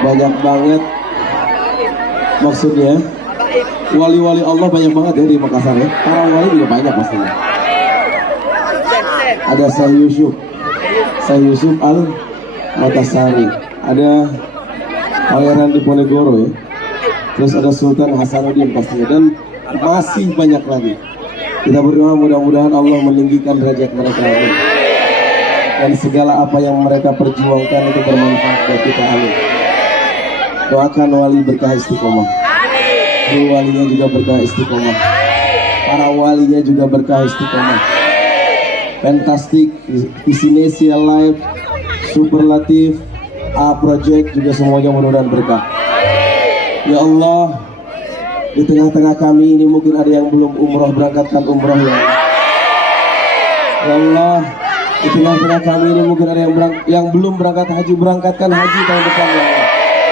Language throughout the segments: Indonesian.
Banyak banget, maksudnya wali-wali Allah banyak banget ya di Makassar ya. Para wali juga banyak pastinya. Ada Syekh Yusuf Al Makassari, ada Pangeran Diponegoro ya. Terus ada Sultan Hasanuddin pastinya, dan masih banyak lagi. Kita berdoa mudah-mudahan Allah meninggikan derajat mereka, amin. Dan segala apa yang mereka perjuangkan itu bermanfaat buat kita, amin. Doakan wali berkah istiqomah, guru walinya juga berkah istiqomah, para walinya juga berkah istiqomah. Fantastic, Visinesia Live, Superlatif, A Project juga semuanya mudah-mudahan berkah. Ya Allah, di tengah-tengah kami ini mungkin ada yang belum umroh, berangkatkan umroh ya Allah. Ya Allah, di tengah-tengah kami ini mungkin ada yang belum berangkat haji, berangkatkan haji tahun depan ya Allah.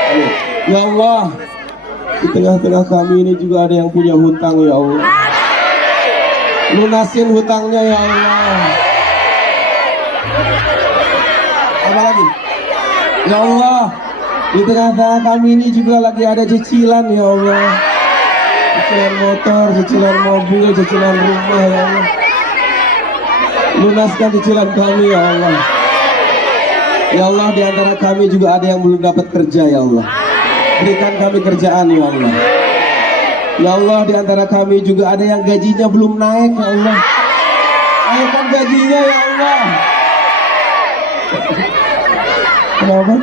Amin. Ya Allah, di tengah-tengah kami ini juga ada yang punya hutang ya Allah. Lunasin hutangnya ya Allah. Apa lagi? Ya Allah, di tengah-tengah kami ini juga lagi ada cicilan ya Allah. Cicilan motor, cicilan mobil, cicilan rumah ya Allah. Lunaskan cicilan kami ya Allah. Ya Allah, di antara kami juga ada yang belum dapat kerja ya Allah. Berikan kami kerjaan ya Allah. Ya Allah, di antara kami juga ada yang gajinya belum naik ya Allah. Naikkan gajinya ya Allah. Kenapa?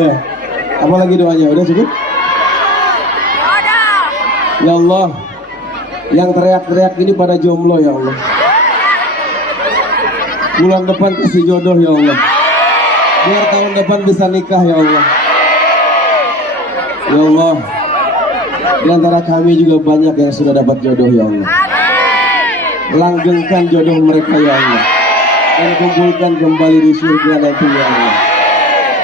Ya, apa lagi doanya? Udah cukup? Ya Allah, yang teriak-teriak ini pada jomblo ya Allah. Bulan depan kasih jodoh ya Allah. Biar tahun depan bisa nikah ya Allah. Ya Allah, di antara kami juga banyak yang sudah dapat jodoh ya Allah. Langgengkan jodoh mereka ya Allah, dan kumpulkan kembali di surga nanti ya Allah.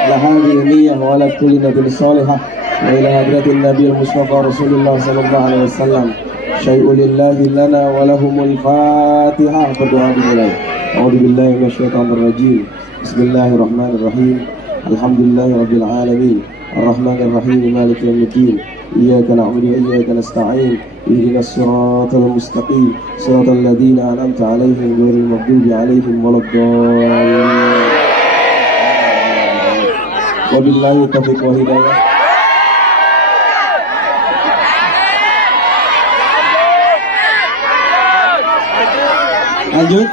La hadhihi niyyah wa ala kulli nabiyyin salihah wa ila hadratin nabiyil mustafa Rasulullah sallallahu alaihi wasallam. Syai'ul lillahi lana wa lahumul Fatihah. Berdoa dimulai. A'udzubillahi minasyaitonir rajim. Bismillahirrahmanirrahim. Alhamdulillahirabbil alamin. Ar-Rahmanir Rahim. Maliki yaumiddin. Iyyaka na'budu wa iyyaka nasta'in. Ihdinas siratal mustaqim. Siratal ladzina an'amta 'alaihim ghairil maghdubi 'alaihim waladdallin. Wabillahi taufiq wa hidayah. Lanjut.